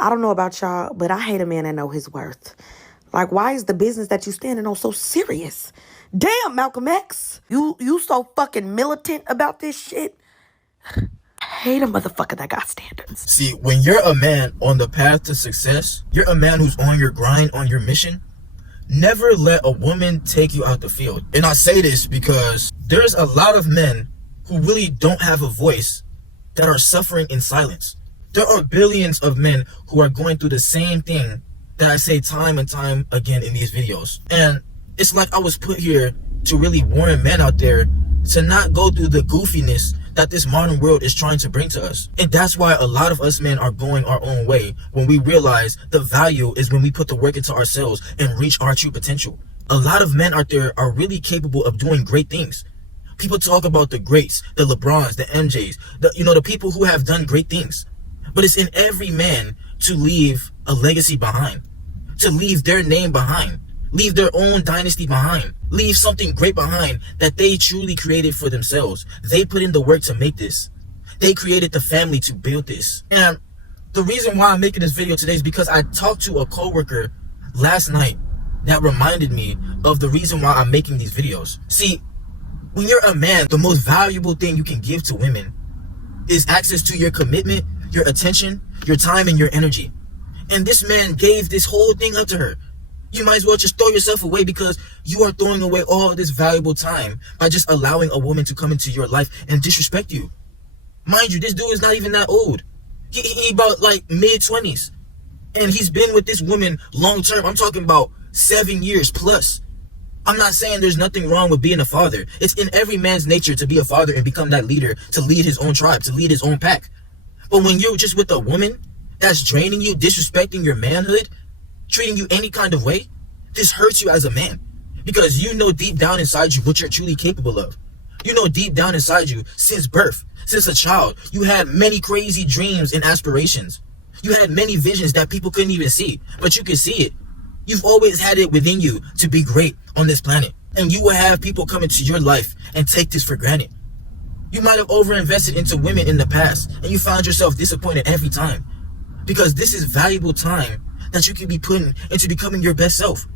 I don't know about y'all, but I hate a man that know his worth. Like, why is the business that you standing on so serious? Damn, Malcolm X. You so fucking militant about this shit. I hate a motherfucker that got standards. See, when you're a man on the path to success, you're a man who's on your grind, on your mission, never let a woman take you out the field. And I say this because there's a lot of men who really don't have a voice that are suffering in silence. There are billions of men who are going through the same thing that I say time and time again in these videos. And it's like I was put here to really warn men out there to not go through the goofiness that this modern world is trying to bring to us. And that's why a lot of us men are going our own way when we realize the value is when we put the work into ourselves and reach our true potential. A lot of men out there are really capable of doing great things. People talk about the greats, the LeBrons, the MJs, the people who have done great things. But it's in every man to leave a legacy behind, to leave their name behind, leave their own dynasty behind, leave something great behind that they truly created for themselves. They put in the work to make this. They created the family to build this. And the reason why I'm making this video today is because I talked to a coworker last night that reminded me of the reason why I'm making these videos. See, when you're a man, the most valuable thing you can give to women is access to your commitment, your attention, your time, and your energy. And this man gave this whole thing up to her. You might as well just throw yourself away because you are throwing away all this valuable time by just allowing a woman to come into your life and disrespect you. Mind you, this dude is not even that old. He about like mid-20s. And he's been with this woman long term. I'm talking about 7 years plus. I'm not saying there's nothing wrong with being a father. It's in every man's nature to be a father and become that leader, to lead his own tribe, to lead his own pack. But when you're just with a woman that's draining you, disrespecting your manhood, treating you any kind of way, this hurts you as a man. Because you know deep down inside you what you're truly capable of. You know deep down inside you, since birth, since a child, you had many crazy dreams and aspirations. You had many visions that people couldn't even see, but you could see it. You've always had it within you to be great on this planet. And you will have people come into your life and take this for granted. You might have overinvested into women in the past and you found yourself disappointed every time. Because this is valuable time that you can be putting into becoming your best self.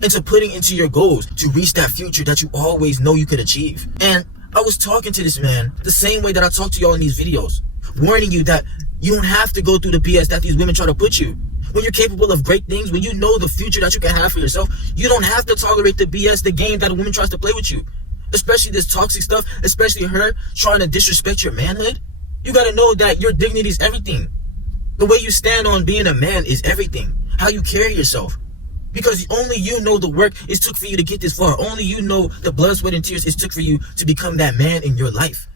Into putting into your goals to reach that future that you always know you could achieve. And I was talking to this man the same way that I talk to y'all in these videos. Warning you that you don't have to go through the BS that these women try to put you. When you're capable of great things, when you know the future that you can have for yourself, you don't have to tolerate the BS, the game that a woman tries to play with you. Especially this toxic stuff, especially her trying to disrespect your manhood. You gotta know that your dignity is everything. The way you stand on being a man is everything. How you carry yourself. Because only you know the work it took for you to get this far. Only you know the blood, sweat, and tears it took for you to become that man in your life.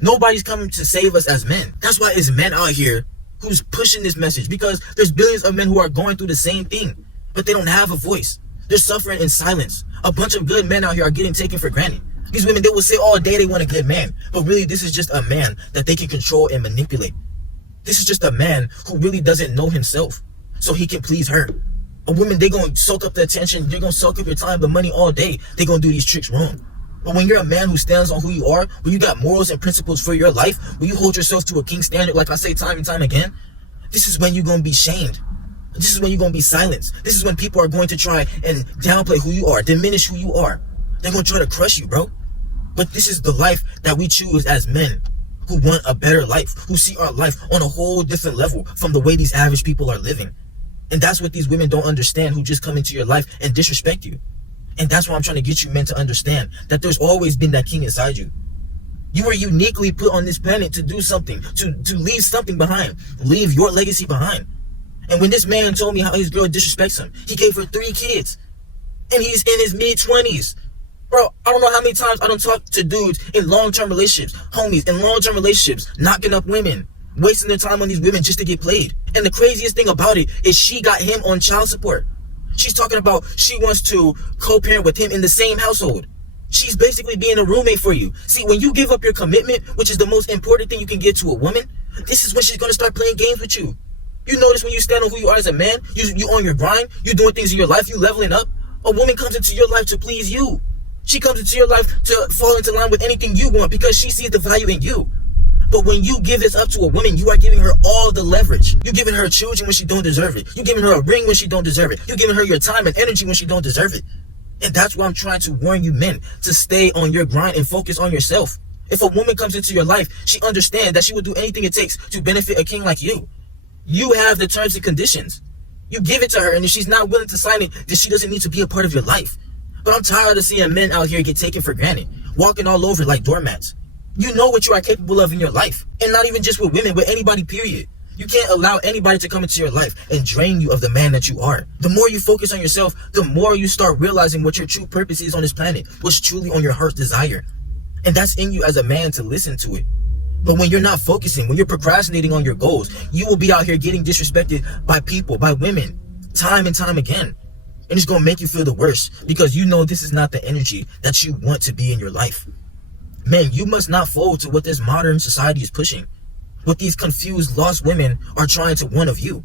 Nobody's coming to save us as men. That's why it's men out here who's pushing this message. Because there's billions of men who are going through the same thing. But they don't have a voice. They're suffering in silence. A bunch of good men out here are getting taken for granted. These women, they will say all day they want a good man. But really, this is just a man that they can control and manipulate. This is just a man who really doesn't know himself. So he can please her. A woman, they gonna soak up the attention. They're gonna soak up your time, the money all day. They gonna do these tricks wrong. But when you're a man who stands on who you are, when you got morals and principles for your life, when you hold yourself to a king standard, like I say time and time again, this is when you're gonna be shamed. This is when you're gonna be silenced. This is when people are going to try and downplay who you are, diminish who you are. They're gonna try to crush you, bro. But this is the life that we choose as men who want a better life, who see our life on a whole different level from the way these average people are living. And that's what these women don't understand, who just come into your life and disrespect you. And that's why I'm trying to get you men to understand that there's always been that king inside you. You were uniquely put on this planet to do something, to leave something behind, leave your legacy behind. And when this man told me how his girl disrespects him, he gave her 3 kids. And he's in his mid-20s. Bro, I don't know how many times I don't talk to dudes in long-term relationships, homies in long-term relationships, knocking up women, wasting their time on these women just to get played. And the craziest thing about it is she got him on child support. She's talking about she wants to co-parent with him in the same household. She's basically being a roommate for you. See, when you give up your commitment, which is the most important thing you can give to a woman, this is when she's going to start playing games with you. You notice when you stand on who you are as a man, you on your grind, you doing things in your life, you leveling up. A woman comes into your life to please you. She comes into your life to fall into line with anything you want because she sees the value in you. But when you give this up to a woman, you are giving her all the leverage. You're giving her children when she don't deserve it. You're giving her a ring when she don't deserve it. You're giving her your time and energy when she don't deserve it. And that's why I'm trying to warn you men to stay on your grind and focus on yourself. If a woman comes into your life, she understands that she will do anything it takes to benefit a king like you. You have the terms and conditions. You give it to her, and if she's not willing to sign it, then she doesn't need to be a part of your life. But I'm tired of seeing men out here get taken for granted, walking all over like doormats. You know what you are capable of in your life. And not even just with women, with anybody, period. You can't allow anybody to come into your life and drain you of the man that you are. The more you focus on yourself, the more you start realizing what your true purpose is on this planet, what's truly on your heart's desire. And that's in you as a man to listen to it. But when you're not focusing, when you're procrastinating on your goals, you will be out here getting disrespected by people, by women, time and time again. And it's going to make you feel the worst because you know this is not the energy that you want to be in your life. Men, you must not fold to what this modern society is pushing. What these confused, lost women are trying to want of you.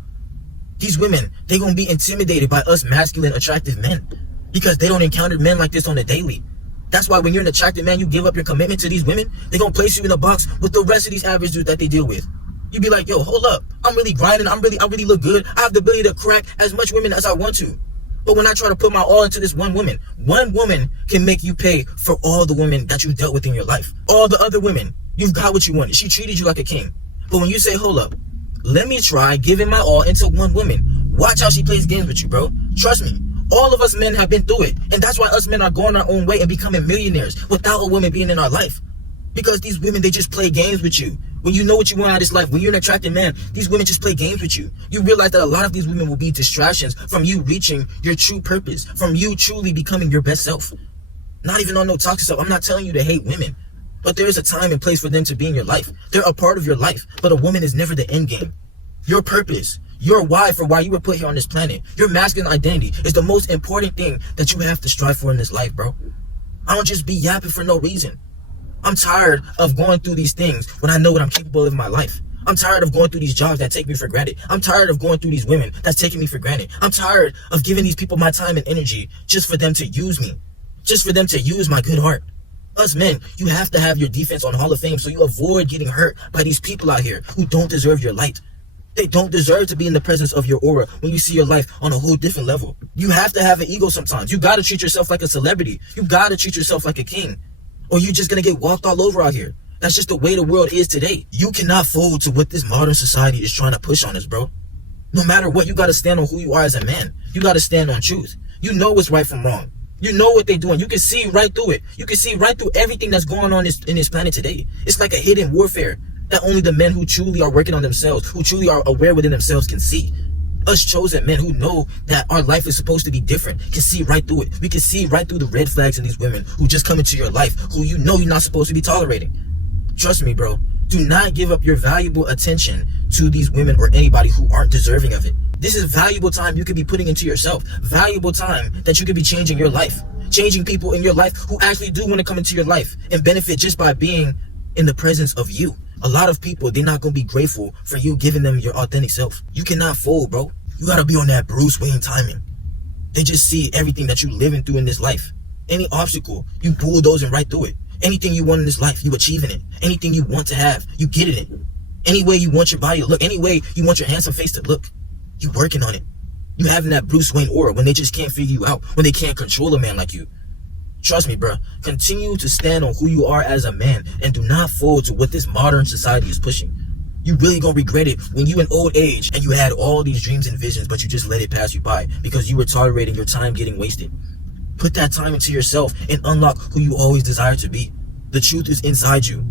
These women, they're going to be intimidated by us masculine, attractive men because they don't encounter men like this on the daily. That's why when you're an attractive man, you give up your commitment to these women, they're going to place you in a box with the rest of these average dudes that they deal with. You be like, yo, hold up. I'm really grinding. I really look good. I have the ability to crack as much women as I want to. But when I try to put my all into this one woman can make you pay for all the women that you dealt with in your life. All the other women, you've got what you wanted. She treated you like a king. But when you say, hold up, let me try giving my all into one woman. Watch how she plays games with you, bro. Trust me. All of us men have been through it. And that's why us men are going our own way and becoming millionaires without a woman being in our life. Because these women, they just play games with you. When you know what you want out of this life, when you're an attractive man, these women just play games with you. You realize that a lot of these women will be distractions from you reaching your true purpose, from you truly becoming your best self. Not even on no toxic stuff. I'm not telling you to hate women, but there is a time and place for them to be in your life. They're a part of your life, but a woman is never the end game. Your purpose, your why for why you were put here on this planet, your masculine identity is the most important thing that you have to strive for in this life, bro. I don't just be yapping for no reason. I'm tired of going through these things when I know what I'm capable of in my life. I'm tired of going through these jobs that take me for granted. I'm tired of going through these women that's taking me for granted. I'm tired of giving these people my time and energy just for them to use me, just for them to use my good heart. Us men, you have to have your defense on Hall of Fame so you avoid getting hurt by these people out here who don't deserve your light. They don't deserve to be in the presence of your aura when you see your life on a whole different level. You have to have an ego sometimes. You gotta treat yourself like a celebrity. You gotta treat yourself like a king. Or you're just gonna get walked all over out here. That's just the way the world is today. You cannot fold to what this modern society is trying to push on us, bro. No matter what, you gotta stand on who you are as a man. You gotta stand on truth. You know what's right from wrong. You know what they're doing. You can see right through it. You can see right through everything that's going on in this planet today. It's like a hidden warfare that only the men who truly are working on themselves, who truly are aware within themselves can see. Us chosen men who know that our life is supposed to be different can see right through it. We can see right through the red flags in these women who just come into your life, who you know you're not supposed to be tolerating. Trust me, bro. Do not give up your valuable attention to these women or anybody who aren't deserving of it. This is valuable time you could be putting into yourself. Valuable time that you could be changing your life. Changing people in your life who actually do want to come into your life and benefit just by being in the presence of you. A lot of people, they're not going to be grateful for you giving them your authentic self. You cannot fold, bro. You got to be on that Bruce Wayne timing. They just see everything that you're living through in this life. Any obstacle, you bulldozing right through it. Anything you want in this life, you achieving it. Anything you want to have, you getting it. Any way you want your body to look, any way you want your handsome face to look, you working on it. You having that Bruce Wayne aura when they just can't figure you out, when they can't control a man like you. Trust me, bro. Continue to stand on who you are as a man and do not fold to what this modern society is pushing. You really gonna regret it when you in old age and you had all these dreams and visions, but you just let it pass you by because you were tolerating your time getting wasted. Put that time into yourself and unlock who you always desire to be. The truth is inside you.